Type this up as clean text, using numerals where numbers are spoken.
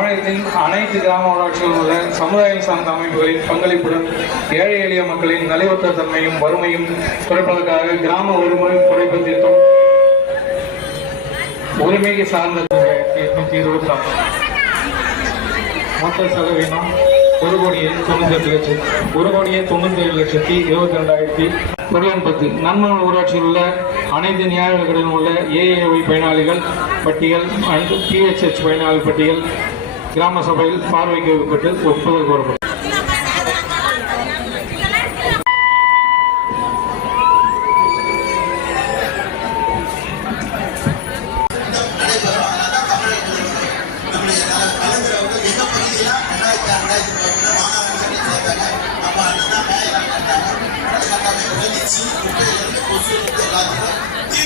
தமிழகத்தின் அனைத்து கிராம ஊராட்சிகளில் உள்ள சமுதாயம் சார்ந்த அமைப்புகளின் பங்களிப்புடன் ஏழை எளிய மக்களின் நலிவற்ற தன்மையும் வறுமையும் குறைப்பதற்காக கிராம வறுமை குறைப்பு திட்டம் உரிமைக்கு சார்ந்த 826 மொத்த செலவினம் 1,97,22,22,000 நன்மகள் ஊராட்சியில் உள்ள அனைத்து நியாயங்களிலும் உள்ள ஏஏஒய் பயனாளிகள் பட்டியல் PHH பயனாளி பட்டியல் கிராம சபையில் பார்வைக்கு வைக்கப்பட்டு ஒப்புதல் கோரப்படும். Gracias.